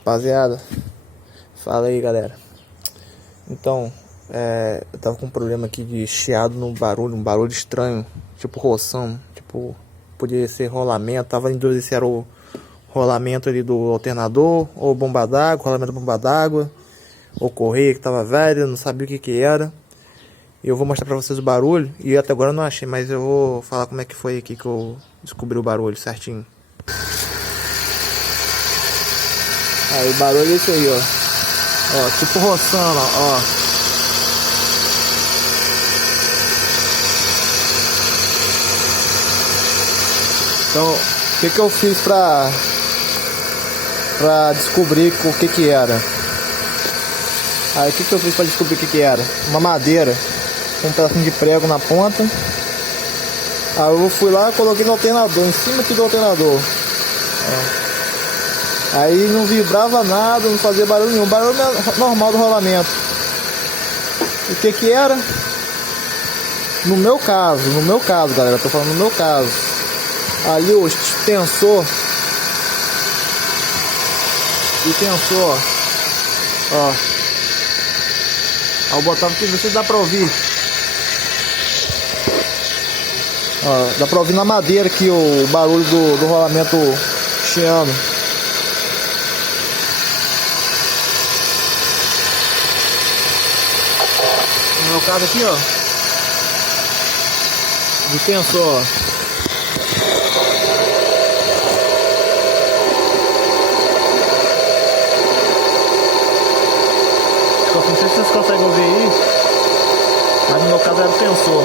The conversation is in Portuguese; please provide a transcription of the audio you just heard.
Rapaziada, fala aí galera. Então, eu tava com um problema aqui de chiado no barulho, um barulho estranho, tipo roção, tipo, podia ser rolamento, tava em dúvida se era o rolamento ali do alternador, ou bomba d'água, rolamento da bomba d'água, ou correia que tava velho, não sabia o que que era. E eu vou mostrar pra vocês o barulho, e até agora eu não achei, mas eu vou falar como é que foi aqui que eu descobri o barulho certinho. Aí o barulho é esse aí, ó, tipo roçando, ó. Então, o que que eu fiz pra descobrir o que que era? Aí o que que eu fiz pra descobrir o que que era? Uma madeira com um pedacinho de prego na ponta. Aí eu fui lá e coloquei no alternador, em cima aqui do alternador, ó. Aí não vibrava nada, não fazia barulho nenhum, barulho normal do rolamento. O que que era? No meu caso galera, tô falando no meu caso. Ali o tensor, ó. Ao botar aqui, não sei se dá pra ouvir. Ó, dá pra ouvir na madeira aqui o barulho do rolamento chiando. No meu caso aqui, ó, de tensor. Não sei se vocês conseguem ouvir aí, mas no meu caso era o tensor.